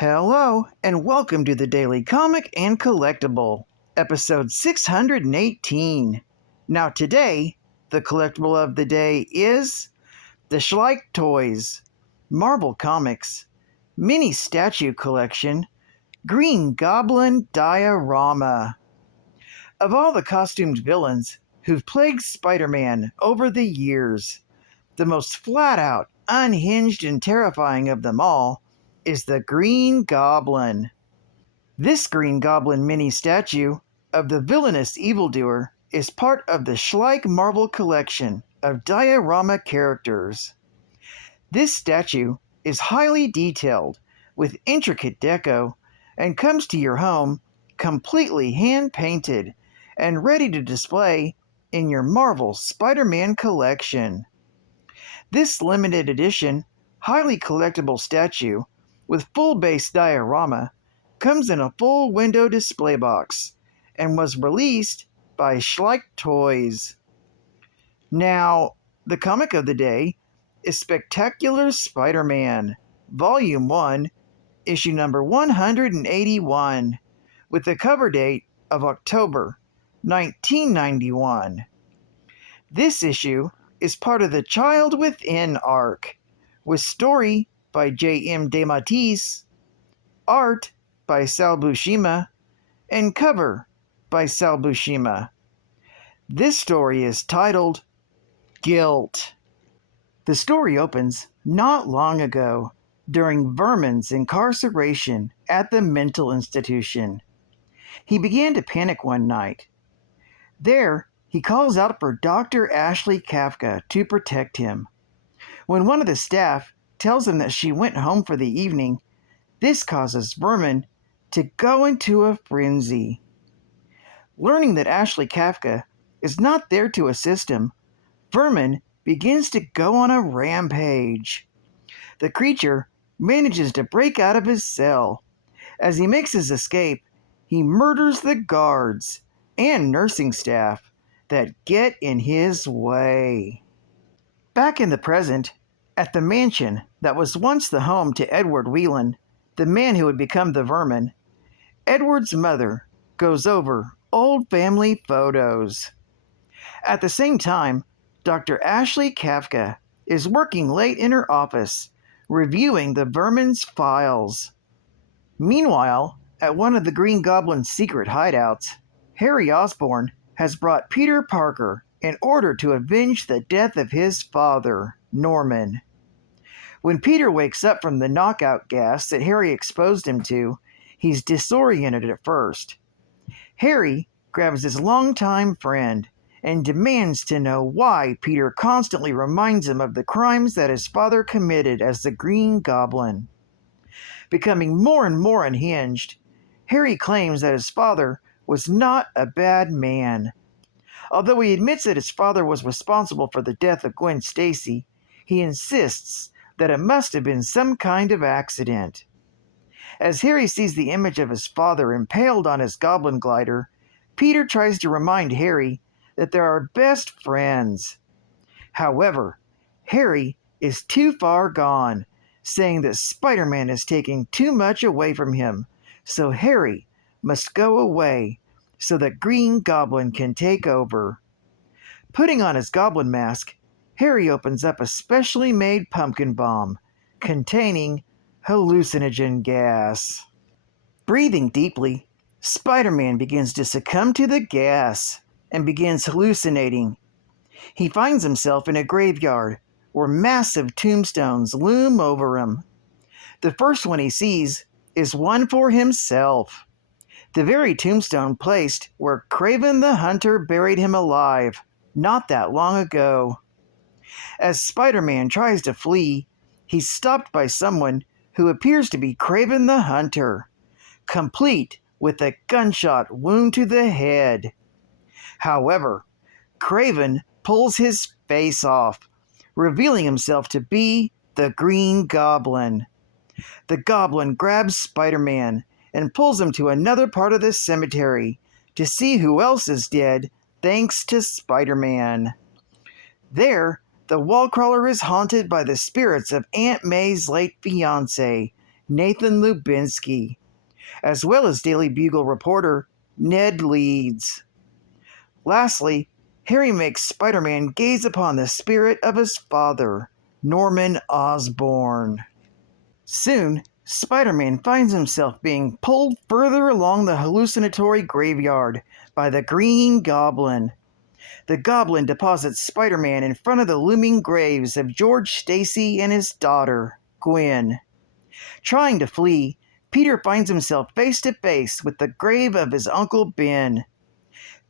Hello, and welcome to the Daily Comic and Collectible, episode 618. Now today, the collectible of the day is the Schleich Toys, Marvel Comics, Mini Statue Collection, Green Goblin Diorama. Of all the costumed villains who've plagued Spider-Man over the years, the most flat-out, unhinged, and terrifying of them all is the Green Goblin. This Green Goblin mini statue of the villainous evildoer is part of the Schleich Marvel collection of diorama characters. This statue is highly detailed with intricate deco and comes to your home completely hand-painted and ready to display in your Marvel Spider-Man collection. This limited edition, highly collectible statue with full base diorama comes in a full window display box and was released by Schleich Toys. Now, the comic of the day is Spectacular Spider-Man, Volume 1, issue number 181, with the cover date of October 1991. This issue is part of the Child Within arc, with story by J.M. DeMatteis, art by Sal Buscema, and cover by Sal Buscema. This story is titled Guilt. The story opens not long ago during Vermin's incarceration at the mental institution. He began to panic one night. There, he calls out for Dr. Ashley Kafka to protect him. When one of the staff tells him that she went home for the evening, this causes Vermin to go into a frenzy. Learning that Ashley Kafka is not there to assist him, Vermin begins to go on a rampage. The creature manages to break out of his cell. As he makes his escape, he murders the guards and nursing staff that get in his way. Back in the present, at the mansion that was once the home to Edward Whelan, the man who would become the Vermin, Edward's mother goes over old family photos. At the same time, Dr. Ashley Kafka is working late in her office, reviewing the Vermin's files. Meanwhile, at one of the Green Goblin's secret hideouts, Harry Osborn has brought Peter Parker in order to avenge the death of his father, Norman. When Peter wakes up from the knockout gas that Harry exposed him to, he's disoriented at first. Harry grabs his longtime friend and demands to know why Peter constantly reminds him of the crimes that his father committed as the Green Goblin. Becoming more and more unhinged, Harry claims that his father was not a bad man. Although he admits that his father was responsible for the death of Gwen Stacy, he insists that it must have been some kind of accident. As Harry sees the image of his father impaled on his goblin glider, Peter tries to remind Harry that they are best friends. However, Harry is too far gone, saying that Spider-Man is taking too much away from him, so Harry must go away so that Green Goblin can take over. Putting on his goblin mask, Harry opens up a specially made pumpkin bomb containing hallucinogen gas. Breathing deeply, Spider-Man begins to succumb to the gas and begins hallucinating. He finds himself in a graveyard where massive tombstones loom over him. The first one he sees is one for himself. The very tombstone placed where Kraven the Hunter buried him alive not that long ago. As Spider-Man tries to flee, he's stopped by someone who appears to be Kraven the Hunter, complete with a gunshot wound to the head. However, Kraven pulls his face off, revealing himself to be the Green Goblin. The Goblin grabs Spider-Man and pulls him to another part of the cemetery to see who else is dead thanks to Spider-Man. There, the wall crawler is haunted by the spirits of Aunt May's late fiancé, Nathan Lubinsky, as well as Daily Bugle reporter Ned Leeds. Lastly, Harry makes Spider-Man gaze upon the spirit of his father, Norman Osborn. Soon, Spider-Man finds himself being pulled further along the hallucinatory graveyard by the Green Goblin. The Goblin deposits Spider-Man in front of the looming graves of George Stacy and his daughter, Gwen. Trying to flee, Peter finds himself face to face with the grave of his Uncle Ben.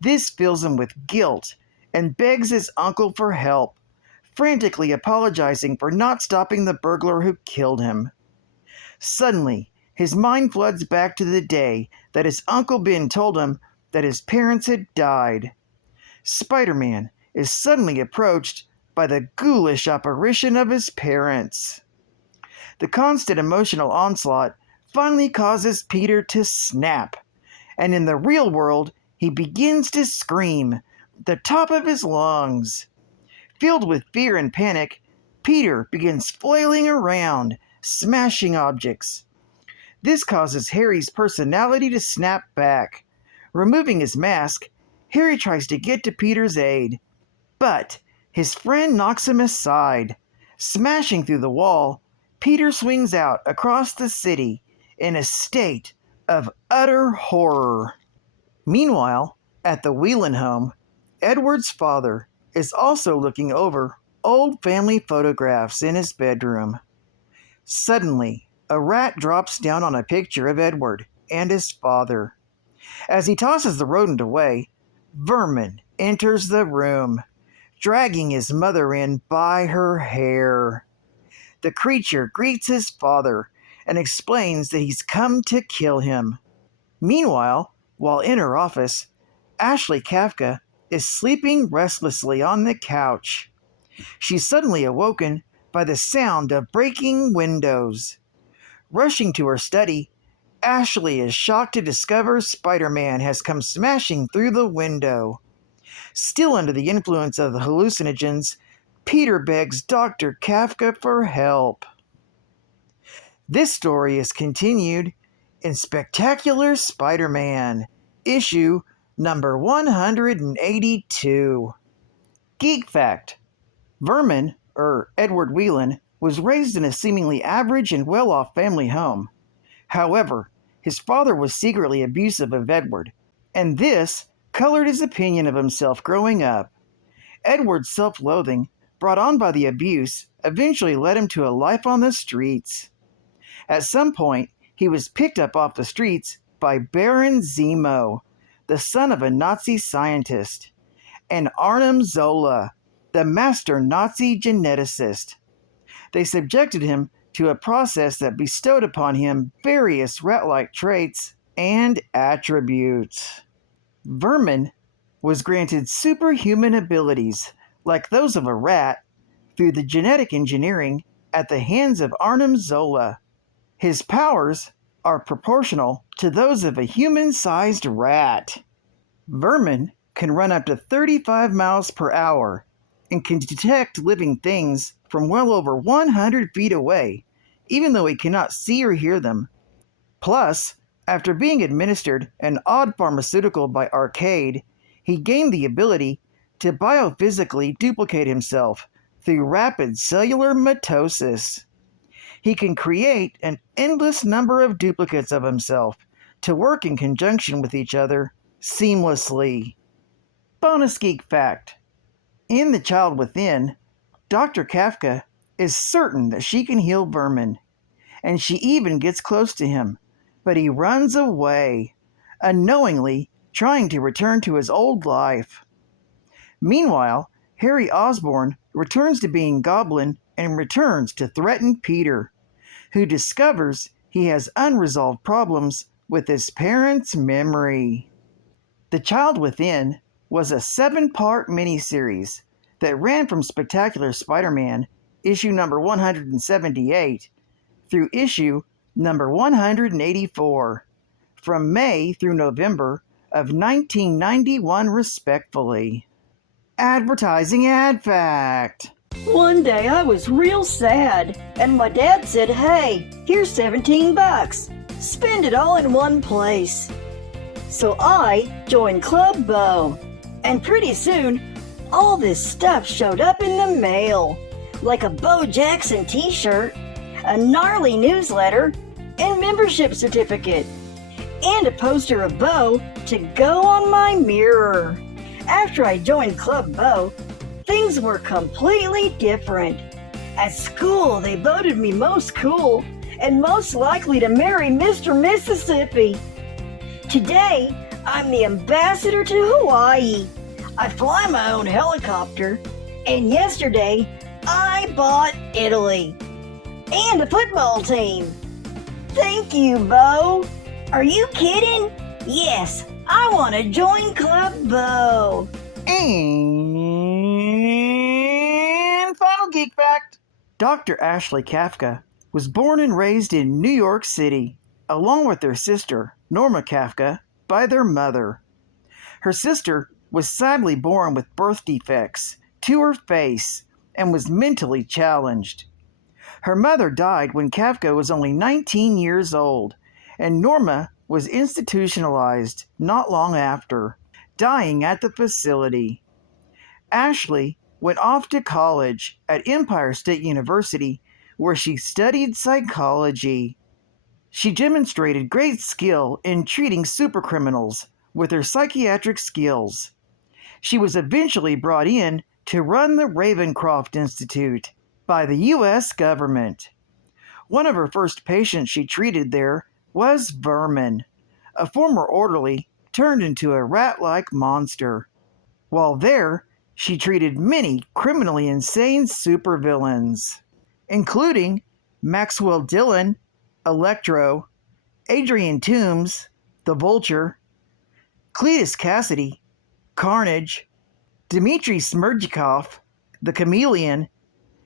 This fills him with guilt and begs his uncle for help, frantically apologizing for not stopping the burglar who killed him. Suddenly, his mind floods back to the day that his Uncle Ben told him that his parents had died. Spider-Man is suddenly approached by the ghoulish apparition of his parents. The constant emotional onslaught finally causes Peter to snap, and in the real world, he begins to scream at the top of his lungs. Filled with fear and panic, Peter begins flailing around, smashing objects. This causes Harry's personality to snap back. Removing his mask, Harry tries to get to Peter's aid, but his friend knocks him aside. Smashing through the wall, Peter swings out across the city in a state of utter horror. Meanwhile, at the Whelan home, Edward's father is also looking over old family photographs in his bedroom. Suddenly, a rat drops down on a picture of Edward and his father. As he tosses the rodent away, Vermin enters the room, dragging his mother in by her hair. The creature greets his father and explains that he's come to kill him. Meanwhile, while in her office, Ashley Kafka is sleeping restlessly on the couch. She's suddenly awoken by the sound of breaking windows. Rushing to her study, Ashley is shocked to discover Spider-Man has come smashing through the window. Still under the influence of the hallucinogens, Peter begs Dr. Kafka for help. This story is continued in Spectacular Spider-Man, issue number 182. Geek Fact: Vermin, Edward Whelan, was raised in a seemingly average and well-off family home. However, his father was secretly abusive of Edward, and this colored his opinion of himself growing up. Edward's self-loathing, brought on by the abuse, eventually led him to a life on the streets. At some point, he was picked up off the streets by Baron Zemo, the son of a Nazi scientist, and Arnim Zola, the master Nazi geneticist. They subjected him to a process that bestowed upon him various rat-like traits and attributes. Vermin was granted superhuman abilities, like those of a rat, through the genetic engineering at the hands of Arnim Zola. His powers are proportional to those of a human-sized rat. Vermin can run up to 35 miles per hour and can detect living things from well over 100 feet away, even though he cannot see or hear them. Plus, after being administered an odd pharmaceutical by Arcade, he gained the ability to biophysically duplicate himself through rapid cellular mitosis. He can create an endless number of duplicates of himself to work in conjunction with each other seamlessly. Bonus Geek Fact: in The Child Within, Dr. Kafka is certain that she can heal Vermin, and she even gets close to him, but he runs away, unknowingly trying to return to his old life. Meanwhile, Harry Osborn returns to being Goblin and returns to threaten Peter, who discovers he has unresolved problems with his parents' memory. The Child Within was a 7-part miniseries that ran from Spectacular Spider-Man, issue number 178, through issue number 184, from May through November of 1991 respectively. Advertising Ad Fact: One day I was real sad, and my dad said, "Hey, here's $17. Spend it all in one place." So I joined Club Bow, and pretty soon, all this stuff showed up in the mail, like a Bo Jackson t-shirt, a gnarly newsletter, and membership certificate, and a poster of Bo to go on my mirror. After I joined Club Bo, things were completely different. At school, they voted me most cool and most likely to marry Mr. Mississippi. Today, I'm the ambassador to Hawaii. I fly my own helicopter, and yesterday, I bought Italy and a football team. Thank you, Bo. Are you kidding? Yes, I want to join Club Bo. And final geek fact. Dr. Ashley Kafka was born and raised in New York City, along with their sister, Norma Kafka, by their mother. Her sister was sadly born with birth defects to her face and was mentally challenged. Her mother died when Kafka was only 19 years old, and Norma was institutionalized not long after, dying at the facility. Ashley went off to college at Empire State University, where she studied psychology. She demonstrated great skill in treating supercriminals with her psychiatric skills. She was eventually brought in to run the Ravencroft Institute by the U.S. government. One of her first patients she treated there was Vermin, a former orderly turned into a rat-like monster. While there, she treated many criminally insane supervillains, including Maxwell Dillon, Electro, Adrian Toombs, the Vulture, Cletus Cassidy, Carnage, Dmitry Smerdyakov, the Chameleon,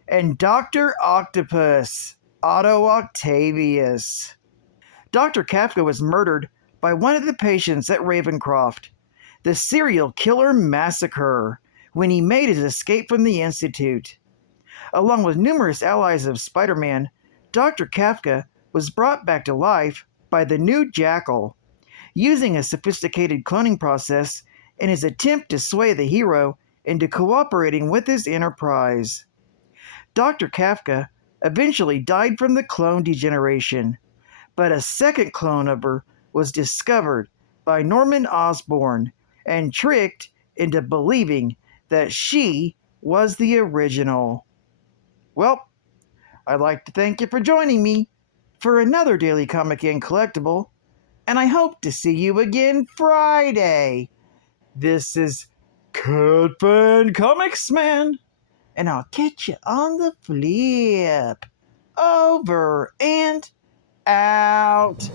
and Dr. Octopus, Otto Octavius. Dr. Kafka was murdered by one of the patients at Ravencroft, the serial killer massacre, when he made his escape from the Institute. Along with numerous allies of Spider-Man, Dr. Kafka was brought back to life by the new Jackal, using a sophisticated cloning process in his attempt to sway the hero into cooperating with his enterprise. Dr. Kafka eventually died from the clone degeneration, but a second clone of her was discovered by Norman Osborn and tricked into believing that she was the original. Well, I'd like to thank you for joining me for another Daily Comic and Collectible, and I hope to see you again Friday. This is Cutfan Comics Man, and I'll catch you on the flip. Over and out.